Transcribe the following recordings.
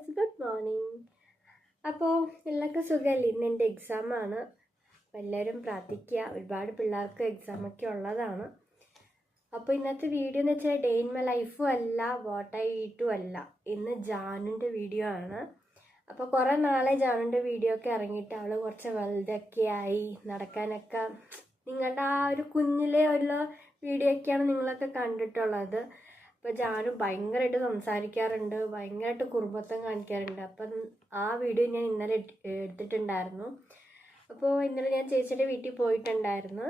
Guys, good morning. അപ്പോൾ എല്ലാവർക്കും സുഖമല്ലേ? ഇന്ന് എൻ്റെ എക്സാമാണ്. അപ്പോൾ എല്ലാവരും പ്രാർത്ഥിക്കുക. ഒരുപാട് പിള്ളേർക്ക് എക്സാമൊക്കെ ഉള്ളതാണ്. അപ്പോൾ ഇന്നത്തെ വീഡിയോ എന്ന് വെച്ചാൽ ഡേ ഇൻ മൈ ലൈഫും അല്ല, വാട്ട് ഐ ഈറ്റും അല്ല. ഇന്ന് ജാനുൻ്റെ വീഡിയോ ആണ്. അപ്പോൾ കുറേ നാളെ ജാനുൻ്റെ വീഡിയോ ഒക്കെ ഇറങ്ങിയിട്ട് അവൾ കുറച്ച് വലുതൊക്കെ ആയി നടക്കാനൊക്കെ. നിങ്ങളുടെ ആ ഒരു കുഞ്ഞിലെ ഉള്ള വീഡിയോ ഒക്കെയാണ് നിങ്ങളൊക്കെ കണ്ടിട്ടുള്ളത്. അപ്പോൾ ജാനു ഭയങ്കരമായിട്ട് സംസാരിക്കാറുണ്ട്, ഭയങ്കരമായിട്ട് കുറുമ്പത്തം കാണിക്കാറുണ്ട്. അപ്പം ആ വീഡിയോ ഞാൻ ഇന്നലെ എടുത്തിട്ടുണ്ടായിരുന്നു. അപ്പോൾ ഇന്നലെ ഞാൻ ചേച്ചിയുടെ വീട്ടിൽ പോയിട്ടുണ്ടായിരുന്നു.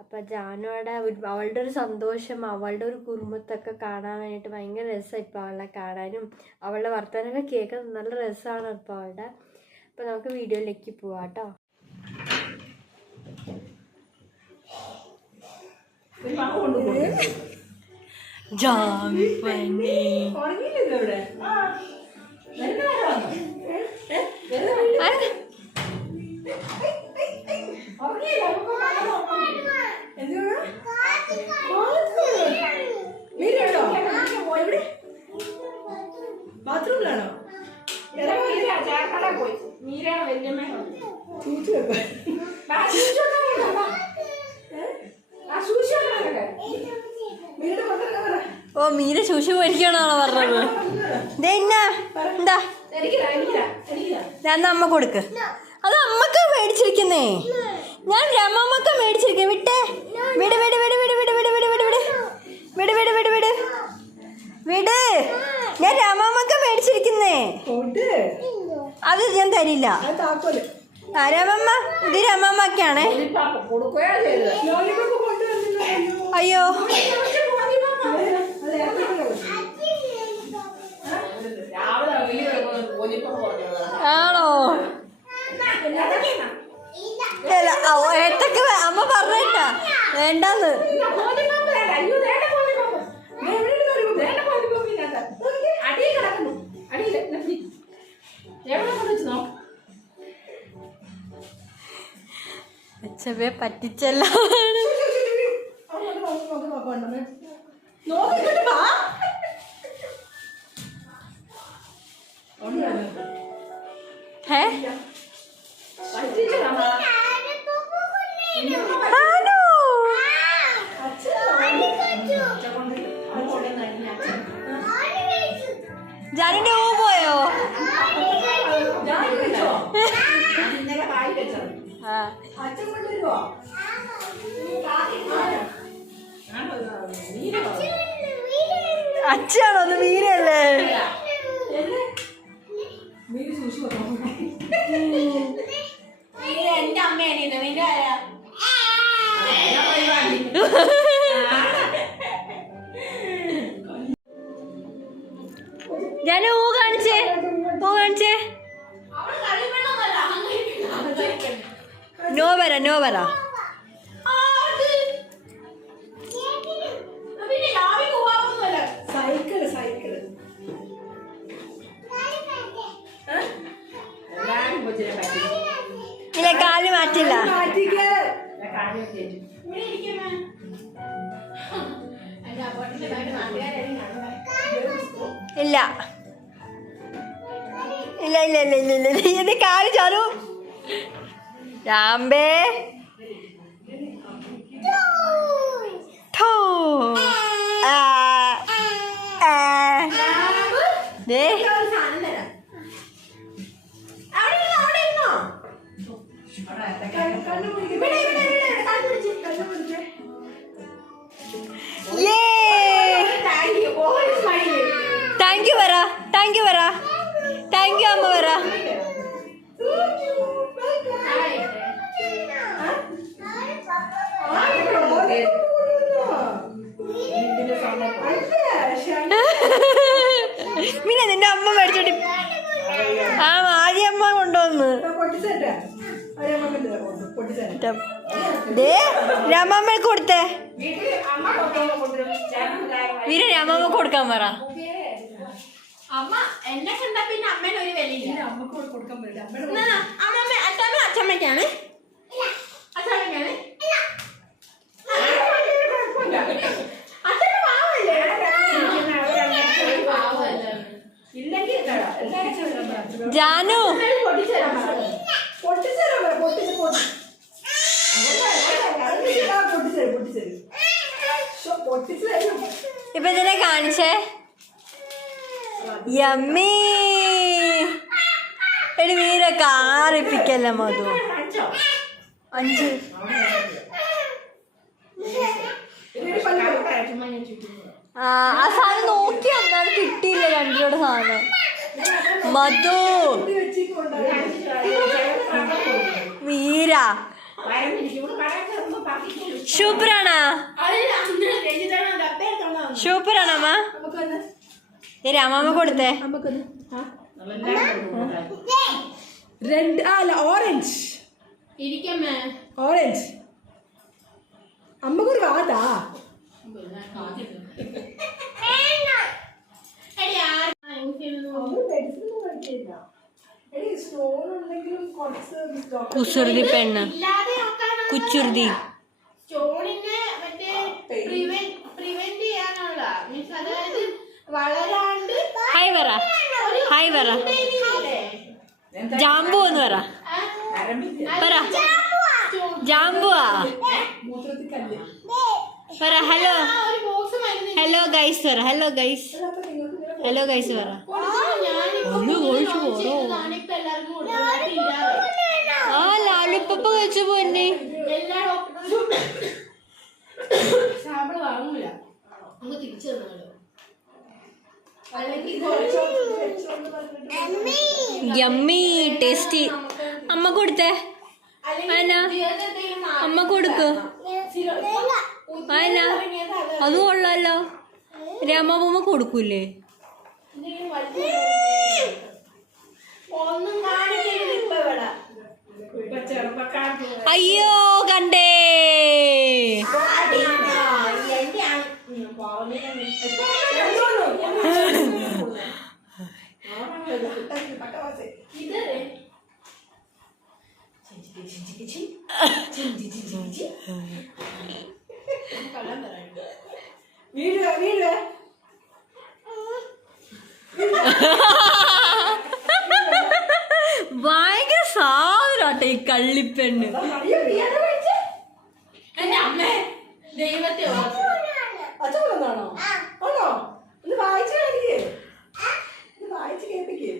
അപ്പോൾ ജാനുവിടെ അവളുടെ ഒരു സന്തോഷം, അവളുടെ ഒരു കുറുമ്പത്തൊക്കെ കാണാൻ വേണ്ടിയിട്ട് ഭയങ്കര രസമാണ് ഇപ്പോൾ അവളെ കാണാനും. അവളുടെ വർത്തമാനമൊക്കെ കേൾക്കാൻ നല്ല രസമാണ് ഇപ്പോൾ അവളുടെ. അപ്പോൾ നമുക്ക് വീഡിയോയിലേക്ക് പോവാം കേട്ടോ. ബാത്റൂമിലാണോ? ഓ, മീര ശൂശു മേടിക്കണാണോ പറഞ്ഞത്? എന്താ ഞാൻ അമ്മ കൊടുക്ക്. അത് അമ്മക്ക് മേടിച്ചിരിക്കുന്നേ. ഞാൻ രമമ്മക്ക് മേടിച്ചിരിക്കേ. വിട്ടേ, വിട് വിട് വിട് വിട് വിട് വിട് വിട് വിട് വിട് വിട് വിട് വിട് വിട്. ഞാൻ രമമ്മക്ക് മേടിച്ചിരിക്കുന്നേ. അത് ഞാൻ തരില്ല. രമമ്മ, ഇത് രമമ്മക്കാണേ. അയ്യോ, ആണോ? ഏട്ടക്ക് അമ്മ പറഞ്ഞേട്ടാ വേണ്ടാന്ന്. അച്ഛവേ പറ്റിച്ചല്ല. ജാനിന്റെ ഊ പോയോ? അച്ഛാണോ? അത് മീരല്ലേ? എന്റെ അമ്മയാണ്. ഞാൻ ഊ കാണിച്ചേ, ഊ കാണിച്ചേ. നോ വരാ, നോ വരാ. ഇല്ല, കാല് മാറ്റില്ല. ഇല്ല ഇല്ല ഇല്ല ഇല്ല ഇല്ല ഇല്ല. എന്റെ കാല് ചാലു. രാമ്പേ താങ്ക് യു പറ, താങ്ക് യു പറ, താങ്ക് യു അമ്മ പറ. പിന്നെ നിന്റെ അമ്മ മേടിച്ചോട്ടി. ആ, ആദ്യം അമ്മ കൊണ്ടുവന്ന് രമമ്മ കൊടുത്തേ. വീര രമമ്മ കൊടുക്കാൻ പറ. അമ്മ എന്നെ കണ്ട പിന്നെ അമ്മേനെ ഒരു വിലയില്ല. അച്ഛമ്മയ്ക്കാണ്, അച്ഛമ്മയ്ക്കാണ്. അച്ഛന്റെ പാവല്ലേ? ഇല്ലെങ്കിൽ ജാനു ഇപ്പൊ ഇതിനെ കാണിച്ചേ. യമ്മീ എടി വീര കാറിപ്പിക്കല്ല മധു. 5 ആ സാധനം നോക്കി ഒന്നാണ് കിട്ടിയില്ല. രണ്ടിലൂടെ സാധനം മധു വീര സൂപ്പറാണോ? സൂപ്പറാണോ അമ്മ? ശരി അമ്മ കൊടുത്തേ. ഓറഞ്ച് ഓറഞ്ച് അമ്മക്കൊരു കാതാ. കുസൃതി പെണ്ണ് കുച്ചുറുതി. സ്റ്റോണിനെ മറ്റേ പ്രിവെന്റ് ചെയ്യാനുള്ള മീൻസ് അതായത് വളരാണ്ട് ഹായ് പറ. ഹായ് പറ. ജാമ്പു എന്ന് പറ. പറ ജാമ്പുവാ പറ. ഹലോ ഹലോ ഗൈസ് പറ. Hello guys. ഹലോ ഗൈസ് പറ. ആ ലാലിപ്പപ്പ കഴിച്ചു പോന്നെ. വാങ്ങൂല നമുക്ക് തിരിച്ചു തന്നാലോ. Yummy tasty. അമ്മ കൊടുത്തേ. അയന അമ്മ കൊടുക്ക്. അയന അത് കൊള്ളാലോ. രാമമ്മ കൊടുക്കൂലേ? അയ്യോ കണ്ടേ. ഭയങ്കര സാധനാട്ടെ ഈ കള്ളിപ്പെണ്ണ്. എന്റെ അമ്മേ ദൈവത്തെ അച്ഛനാണോ? ആണോ? ഒന്ന് വായിച്ചു കാണിക്കേ. വായിച്ച് കേൾപ്പിക്കേ.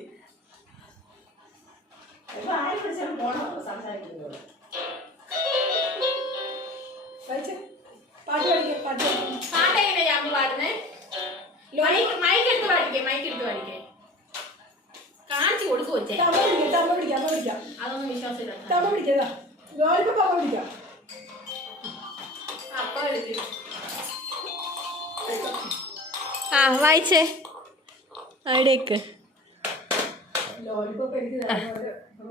സംസാരിക്കുന്നത് പാട്ട് പഠിക്കേ. പാട്ട് പാട്ട് എങ്ങനെ ഞാൻ പാടുന്നേ? മൈക്ക് എടുത്ത് പാടിക്കേ. കാണിച്ചു കൊടുക്കു വെച്ചേ. അതൊന്നും വിശ്വാസമില്ല. അപ്പൊ എടുത്ത് ആ വായിച്ചേ. അവിടേക്ക്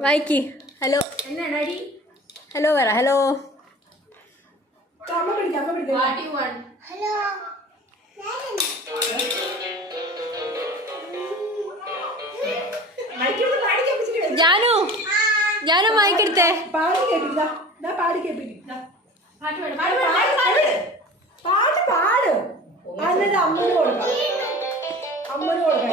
വായിക്ക്. ഹലോ എന്നാണ് അടി? ഹലോ പറ. Hello What you want? Janu Janu മൈക്കെടുത്തേ. പാടി കേൾപ്പിക്കാം. പാടി കേൾപ്പിക്കാം. പാട്ട് പാട്. അതിന്റെ അമ്മന് കൊടുക്കാം. അമ്മന് കൊടുക്കാം.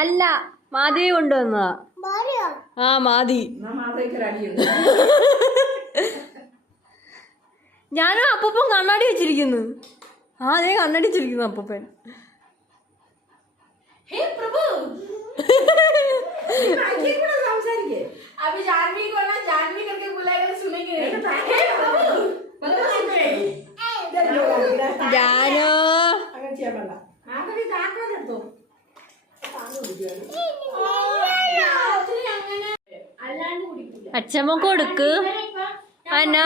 അല്ല മാധവി കൊണ്ടുവന്നതാ. ആ മാധി. ഞാനും അപ്പൂപ്പൻ കണ്ണാടി വെച്ചിരിക്കുന്നു. ആ അതേ കണ്ണാടി വെച്ചിരിക്കുന്നു അപ്പൂപ്പൻ. हे प्रभु अभी जानवी को ना जानवी करके बुलाएगा तो सुनेंगे. हे प्रभु ജാനു അല്ലാണ്ട് കുടിക്കില്ല. അച്ഛമ്മ കൊടുക്ക്. അന്ന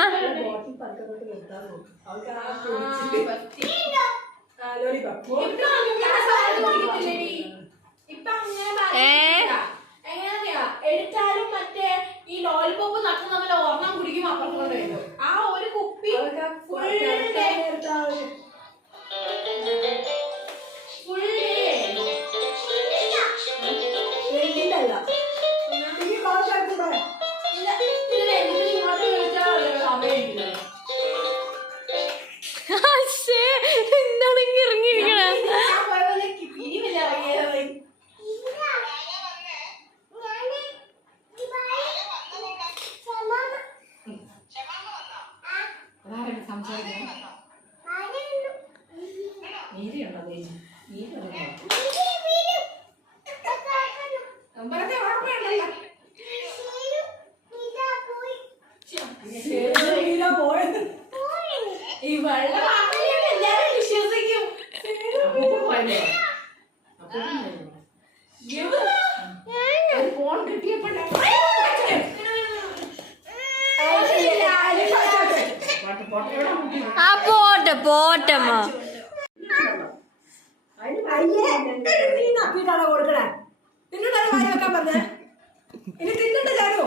എടുത്താലും മറ്റേ ഈ ലോലിപോപ്പ് നട്ടു തമ്മിൽ ഒരെണ്ണം കുടിക്കും അപ്പുറത്തോണ്ട് വരും. ആ ഒരു കുപ്പി നീരിയുണ്ടോ ചേച്ചി? പോയത് ഈ വെള്ളം എല്ലാരും വിശ്വസിക്കും. ഒരു ഫോൺ കിട്ടിയപ്പോഴേ ആ പോട്ടെ പോട്ടമ്മ. അയ്യേ നീ നക്കിട്ടാണോ കൊടുക്കണേ? നിന്നോടാണ് വാരി വെക്കാൻ പറഞ്ഞേ. ഇനി തിന്നണ്ട ചാനു.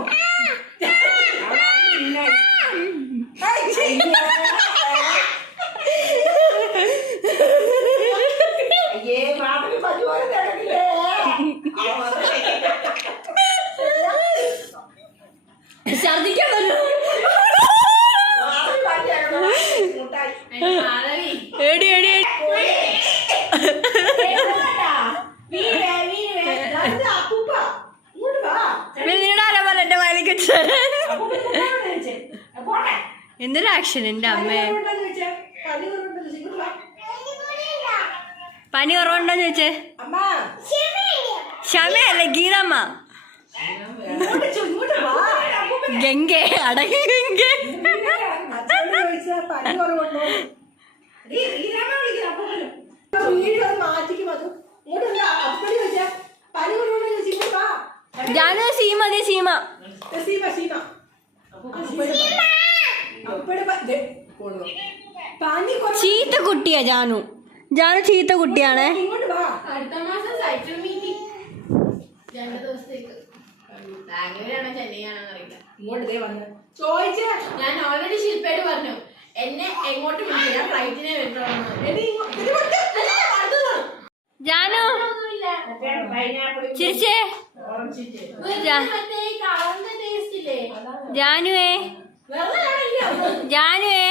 ഛർദിക്കാൻ പറ്റും. എടി എടി പിന്നീടാരാ പോലെ എന്റെ വയലേക്ക് എന്തൊരു ആക്ഷൻ എന്റെ അമ്മേ. പനി കുറവുണ്ടോന്ന് ചോദിച്ചേ. ക്ഷമയല്ലേ ഗീതമ്മ. ഗംഗെ അടങ്ങി ഗംഗെ. ജാനു സീമ അതെ സീമ. ചീത്ത കുട്ടിയാ ജാനു. ജാനു ചീത്ത കുട്ടിയാണേ. അടുത്ത മാസം സൈക്കിൾ മീറ്റിംഗ് 2 ദിവസത്തേക്ക്. ബാംഗ്ലൂരാണോ ചെന്നൈയാണോ അറിയില്ല. ചോദിച്ചേ ഞാൻ ഓൾറെഡി ശില്പയോട് പറഞ്ഞു എന്നെ എങ്ങോട്ട് വിളിച്ചു, ഞാൻ ഫ്ലൈറ്റിനെ വരുന്നുള്ളൂ. ജാനു ചിരിച്ചേ. ജാനുവേ ജാനുവേ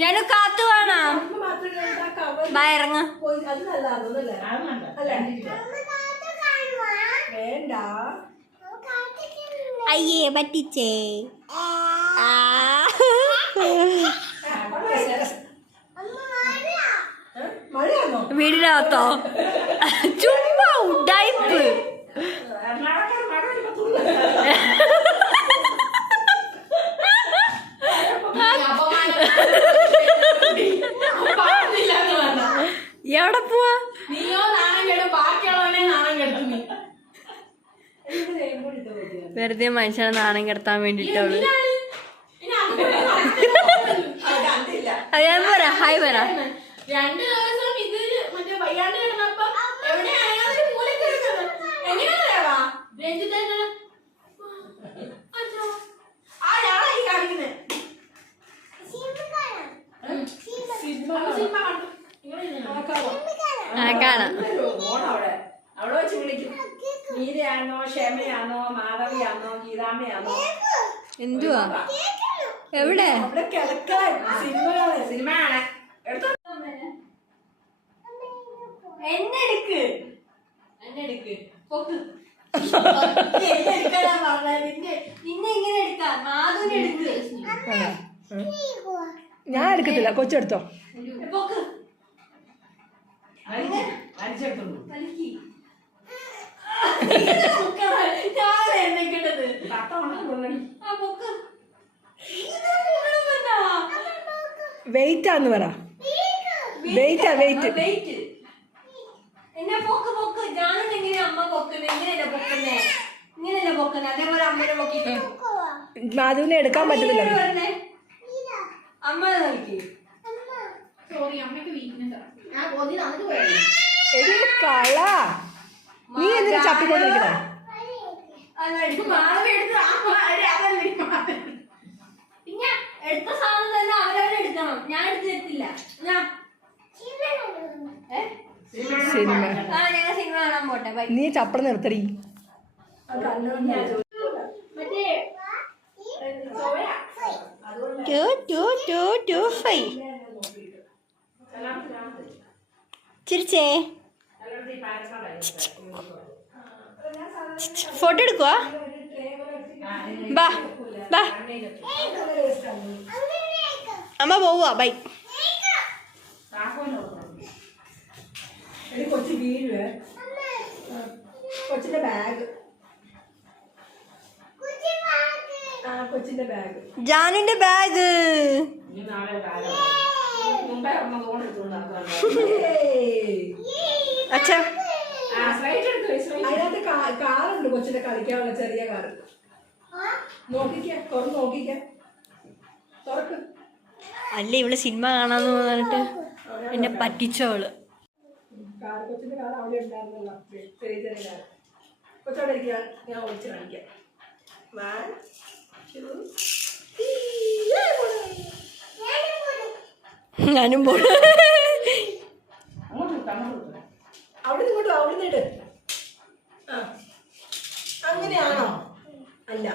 ജാനു കാത്തു വേണം. ബാ ഇറങ്ങ. വേണ്ട അയ്യേ പറ്റിച്ചേ. മഴയാണോ? വീടിനകത്തോ? ചുമ്മാ ഉഡായിപ്പ്. എവിടെ പോവാ? നീയോ നാണം കേടും ബാക്കിയുള്ളവനെ നാണം കെടും നീ. വെറുതെ മനുഷ്യനെ നാണം കെടുത്താൻ വേണ്ടിട്ടവള്. അത് ഞാൻ പറയാ ഹായ് പറ. 2 ദിവസം ഇത് മറ്റേ വയ്യാണ്ട് കിടന്നപ്പോ എവിടെ അറിയാതെ മൂലക്ക് എടുക്കുന്നത് എങ്ങനെയാ രഞ്ജിത്തേട്ട ആരാളായി കാണിക്കുന്നത്. കാണാം. അവിടെ വെച്ച് വിളിക്കും. നീരയാണോ ക്ഷമയാണോ മാധവിയാണോ ഗീതാമ്മയാണോ? എന്തുവാ എവിടെ? അവിടെ കിടക്കാൻ സിനിമയാണ്. എന്നെ എടുക്ക് നിന്നെ ഇങ്ങനെ എടുക്കാം. മാധുവിനെ എടുക്ക്. ഞാൻ എടുക്കത്തില്ല, കൊച്ചെടുത്തോ. പൊക്ക്. വെയിറ്റ് ആന്ന് പറ. വെയിറ്റ് എന്നെ പൊക്ക് പൊക്ക്. ഞാനും എങ്ങനെയാ അമ്മ പൊക്കുന്നത്? ഇങ്ങനെയല്ല പൊക്കുന്നേ, ഇങ്ങനെയല്ല പൊക്കുന്നത്. അതേപോലെ അമ്മേനെ പൊക്കിട്ട് മാധുവിനെ എടുക്കാൻ പറ്റത്തില്ല. അമ്മ നോക്കി. സോറി അമ്മയ്ക്ക് വീക്ക്നെസ്. ഞാൻ കൊതി തന്നിട്ട് പോയത്. എടി കള, നീ എന്തിനാ ചപ്പിക്കൊണ്ടിരിക്കണേ? മാധവി എടുത്ത് പിന്നെ എടുത്ത സാധനം തന്നെ അവരവരെടുക്കണം. ഞാൻ എടുത്ത് തരത്തില്ല. സിനിമ ഞങ്ങൾ സിനിമ കാണാൻ പോട്ടെ. ബൈ. നീ ചപ്പട നിർത്തടി. മറ്റേ ചിരിച്ചേ. ഫോട്ടോ എടുക്കുവാ. ബാ ബാ അമ്മ പോവാ ബൈ. എടി കൊച്ചു വീഴുവേ. കൊച്ചിന്റെ ബാഗ്. ആ കൊച്ചിന്റെ ബാഗ്. ജാനുന്റെ ബാഗ്. അച്ഛാ അതിനകത്ത് കാറുണ്ട് കൊച്ചിന്റെ കളിക്കാനുള്ള ചെറിയ കാറ്. നോക്കിക്കാം തുറന്ന് നോക്കിക്കാം. തുറക്ക്. അല്ല ഇവള് സിനിമ കാണാന്ന് പറഞ്ഞിട്ട് എന്നെ പറ്റിച്ചവള്. കാർ കൊച്ചിന്റെ കാർ അവിടെ ഉണ്ടായിരുന്നല്ലോ. ചെറിയ ചെറിയ കാർ കൊച്ചവിടെ ഇരിക്കുക. ഞാൻ ഓടിച്ച് കാണിക്കാം. 1 2 ഞാനും പോണ. അവിടെ നിങ്ങോട്ട് അവിടെ നിന്നിട്ട്. ആ അങ്ങനെയാണോ? അല്ല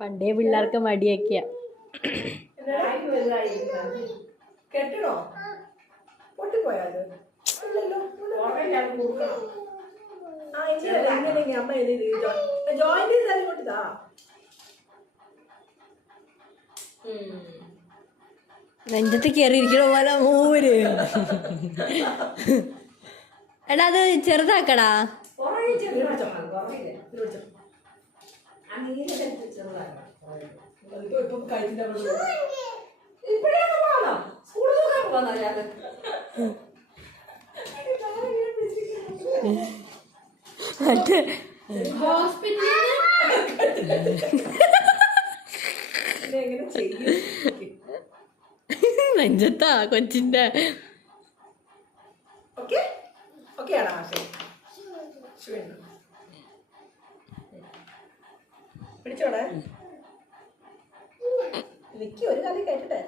പണ്ടേ പിള്ളേർക്ക് മടിയൊക്കെയാ. കെട്ടണോ? പൊട്ടിപ്പോയാലോ? ആ ഇങ്ങനെയല്ല ഇങ്ങനെ അമ്മ ജോയിന്റ് ചെയ്താൽ ഇങ്ങോട്ടാ. നെഞ്ചത്ത് കയറിയിരിക്കണ പോലെ മൂര്. എടാ അത് ചെറുതാക്കടാ. നെഞ്ചത്താ കൊച്ചിന്റെ. പിടിച്ചോടെ എനിക്ക് ഒരു കാലം കേട്ടിട്ടെ.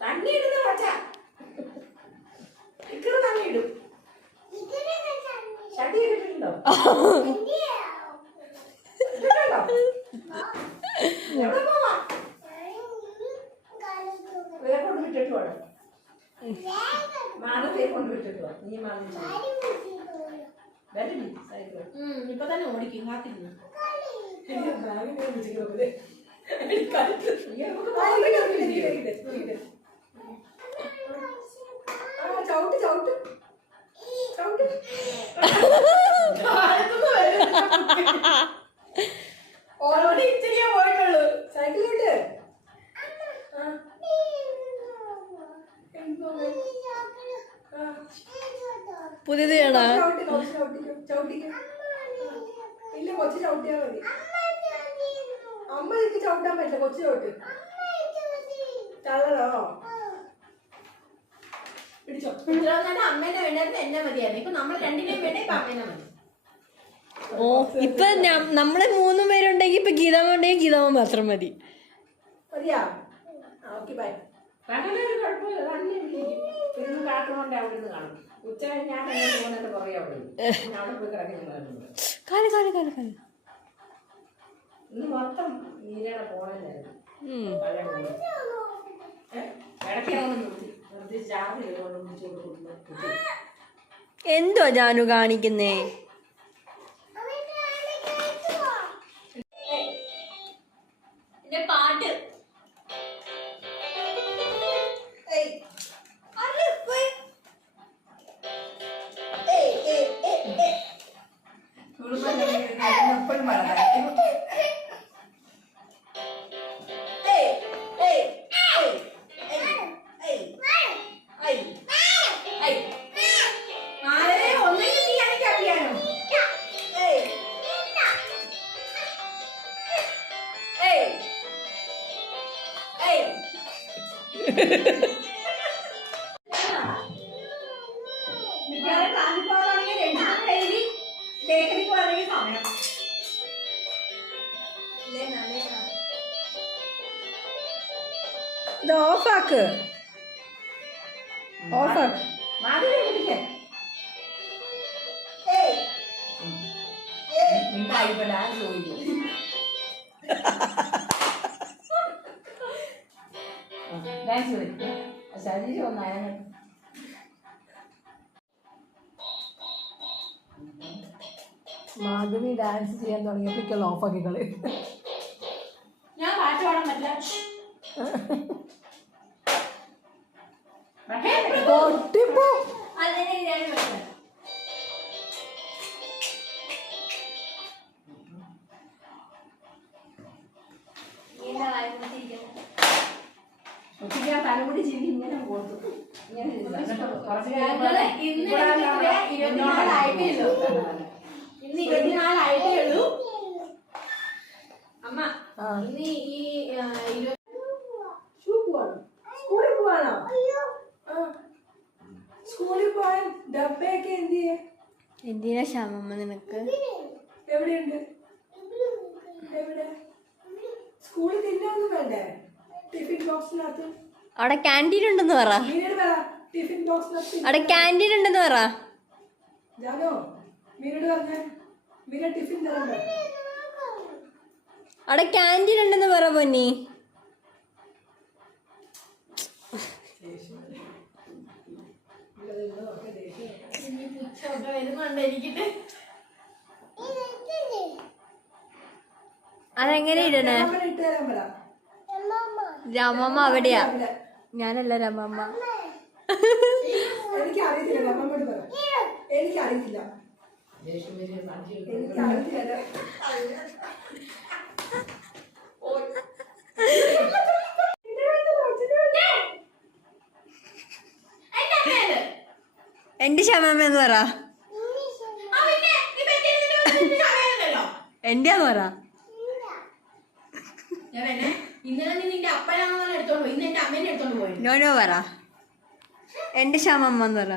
തണ്ണി ഇടുന്ന പച്ച ഇക്കറ് തണ്ണി ഇടും. ഷട്ടി ഇട്ടിട്ടുണ്ടോ? എവിടെ പോവാ? വേറെ കൊണ്ട് വിട്ടിട്ട് വേണം. മാനത്തെ കൊണ്ട് വിട്ടിട്ട് വാ. നീ ഇപ്പൊ തന്നെ ഓടിക്കും കാത്തിരുന്നു. ചവിട്ട് ചവിട്ട് ചവിട്ട്. ഓൾറെഡി ഇച്ചിരിയേ പോയിട്ടുള്ളൂ. സൈക്കിളിലോട്ട് പുതിയത് ചേട്ടാ. ഇല്ല കൊച്ചു ചവിട്ടിയാ മതി. അമ്മ എനിക്ക് ചവിട്ടാൻ പറ്റില്ല. കൊച്ചു ചവിട്ട്. തള്ളണോ? പിടിച്ചോ. അമ്മേനെ വേണ്ടായിരുന്നു എന്നെ മതിയായിരുന്നു. ഇപ്പൊ നമ്മൾ രണ്ടിനെയും വേണ്ട. ഇപ്പൊ അമ്മേനെ മതി. ഓ ഇപ്പൊ നമ്മളെ 3 പേരുണ്ടെങ്കിൽ ഇപ്പൊ ഗീതാമ്മ ഉണ്ടെങ്കിൽ ഗീതാമ്മ മാത്രം മതി. മതിയാ? Okay bye. പകലൊരു കുഴപ്പമില്ല. തന്നെ ഇരുന്ന് കാട്ടുകൊണ്ട് അവിടെ നിന്ന് കാണും. ഉച്ച ഞാൻ പോകുന്നതിന്റെ പുറകെ അവിടെ പോയി കിടക്കുന്നുണ്ടായിരുന്നു. കാല് കാല് കാല് കാല്. ഇന്ന് മൊത്തം നീരയുടെ ഫോണിലായിരുന്നു. ഇടയ്ക്ക് നിർത്തി ചാർജ് ചെയ്തുകൊണ്ട് വിളിച്ചുകൊണ്ട് എന്തോ ജാനു കാണിക്കുന്നേ? പാട്ട് ഇത് ഓഫാക്ക്. ഓഫാക്ക്. ശരീരം ഒന്നായ മാധവി ഡാൻസ് ചെയ്യാൻ തുടങ്ങിയപ്പോഴേക്കുള്ള ഓഫാക്കി കളി. ഞാൻ പാട്ട് പാടാൻ പറ്റില്ല. പൊട്ടിപ്പോ അതിനെ ഞാൻ വെക്കാം. തലമുടി ചിരി ഇങ്ങനെ കൊടുത്തു. ഇങ്ങനെ ഞങ്ങള് ഇന്ന് 24 ആയിട്ടേ ഉള്ളൂ. ഇന്ന് 24 ആയിട്ടേ ഉള്ളൂ. അമ്മ ഇന്ന് ഈ സ്കൂളിൽ പോവാണോ? സ്കൂളിൽ പോവാൻ ഡബ്ബയൊക്കെ എന്ത് ചെയ്യേ? എന്തിനാ ശ്യാമമ്മ നിനക്ക്? എവിടെയുണ്ട്? എവിടെ? സ്കൂളിൽ തിന്നൊന്നും വേണ്ടേ? ടിഫിൻ ബോക്സിനകത്ത്. അവിടെ ക്യാൻറ്റീൻ ഉണ്ടെന്ന് പറ. മീനോട് പറ ടിഫിൻ ബോക്സിനകത്ത്. അവിടെ ക്യാൻറ്റീൻ ഉണ്ടെന്ന് പറ. ജാനോ മീനോട് പറഞ്ഞ മീന ടിഫിൻ തരണ്ട. അവിടെ ക്യാൻറ്റീൻ ഉണ്ടെന്ന് പറ പൊന്നി. വരുന്നുണ്ട് എനിക്കിട്ട്. അതെങ്ങനെ ഇടണേ? ഇട്ട് തരാൻ പറ. രാമമ്മ അവിടെയാ. ഞാനല്ല രാമമ്മ. എനിക്കറിയത്തില്ല. അമ്മമ്മോട് പറ. എനിക്കറിയത്തില്ല. എനിക്കറിയത്തില്ല. എന്റെ ശ്യാമമ്മ എന്ന് പറ. എന്റെയാന്ന് പറ. ഇന്നലെ നീ നിന്റെ അപ്പനാണെന്ന് എടുത്തോണ്ട് പോയി. ഇന്ന് എന്റെ അമ്മേനെ എടുത്തോണ്ട് പോയി. നോനോ പറ. എന്റെ ശ്യാമമ്മ എന്ന് പറ.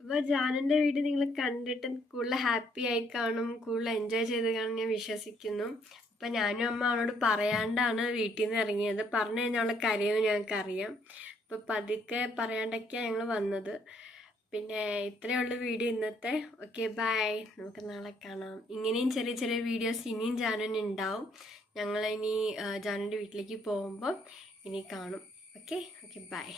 അപ്പോൾ ജാനന്റെ വീഡിയോ നിങ്ങൾ കണ്ടിട്ട് കൂടുതൽ ഹാപ്പി ആയി കാണും, കൂടുതൽ എൻജോയ് ചെയ്ത് കാണും ഞാൻ വിശ്വസിക്കുന്നു. അപ്പം ഞാനും അമ്മ അവളോട് പറയാണ്ടാണ് വീട്ടിൽ നിന്ന് ഇറങ്ങിയത്. പറഞ്ഞു കഴിഞ്ഞാൽ അവളെ കരയുമെന്ന് ഞങ്ങൾക്കറിയാം. അപ്പോൾ പതുക്കെ പറയാണ്ടൊക്കെയാണ് ഞങ്ങൾ വന്നത്. പിന്നെ ഇത്രയേ ഉള്ളൂ വീഡിയോ ഇന്നത്തെ. ഓക്കെ ബൈ, നമുക്ക് നാളെ കാണാം. ഇങ്ങനെയും ചെറിയ ചെറിയ വീഡിയോസ് ഇനിയും ജാനുവിന് ഉണ്ടാവും. ഞങ്ങളിനി ജാനുവിൻ്റെ വീട്ടിലേക്ക് പോകുമ്പോൾ ഇനി കാണും. Okay bye.